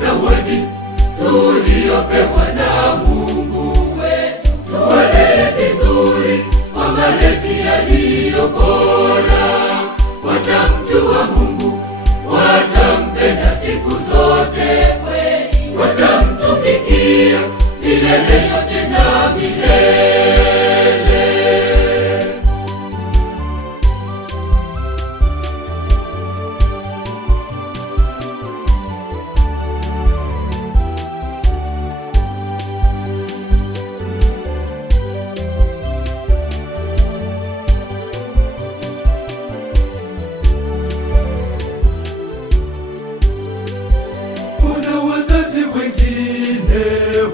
zawadi tuliopewa na Mungu wetu. Tuwalee vizuri kwa malezi yaliyo bora. Watamjua Mungu, watampenda siku zote kweli, watamtumikia milele yote na milele.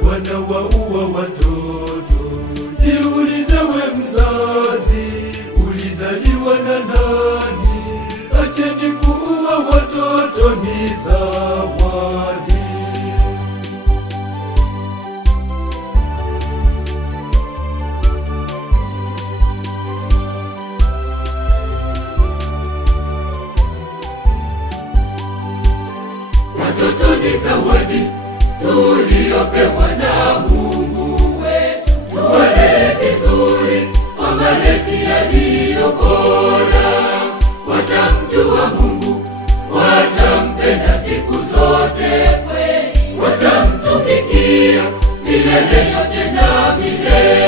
Wanawaua watoto. Jiulize we mzazi, ulizaliwa na nani? Acheni kuua watoto, ni zawadi. Watoto ni zawadi tuliopewa na Mungu wetu. Tuwalee vizuri kwa malezi yaliyo bora. Watamjua Mungu, watampenda siku zote kweli, watamtumikia milele yote na milele.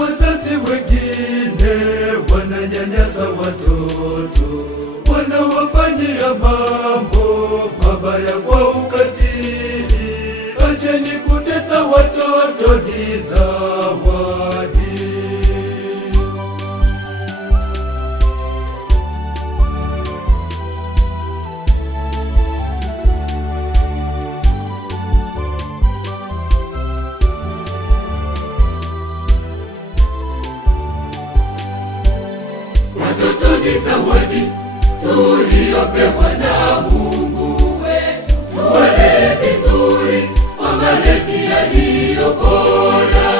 Wazazi wengine wananyanyasa watoto, wanawafanyia mambo mabaya kwa ukatili. Acheni kutesa watoto, ni zawadi. Watoto ni zawadi tuliopewa na Mungu wetu. Tuwalee vizuri kwa malezi yaliyo bora.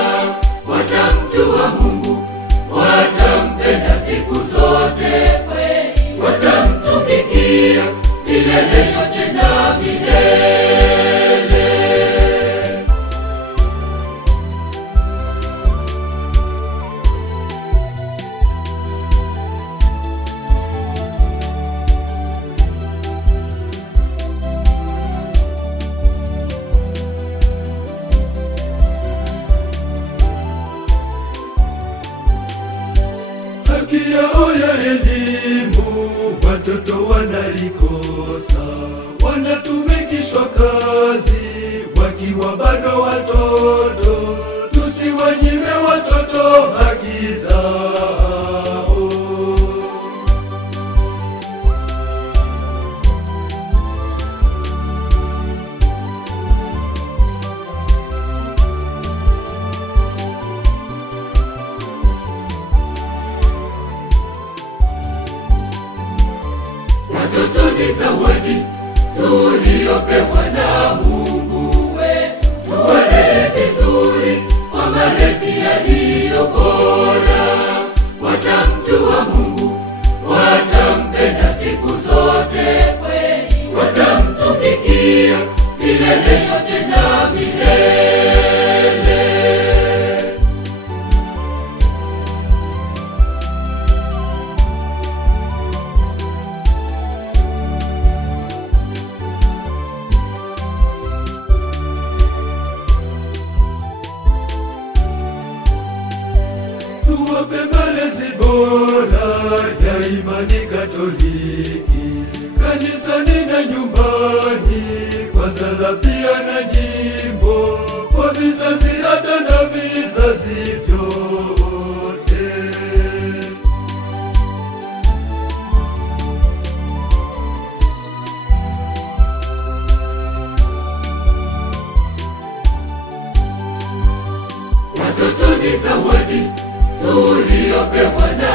Watamjua Mungu, watampenda siku zote kweli, watamtumikia milele yote na milele. Haki yao ya elimu watoto wanaikosa, wanatumikishwa kazi wakiwa bado watoto. Tusiwanyime watoto haki zao. Watoto ni zawadi tuliopewa na Mungu wetu. Tuwalee vizuri kwa malezi yaliyo bora. Watamjua Mungu, watampenda siku zote kweli, watamtumikia milele yote na milele. Tuwape malezi bora ya imani Katoliki, kanisani na nyumbani, kwa sala pia na nyimbo, kwa vizazi hata na vizazi vyote. Watoto ni zawadi tuliopewa na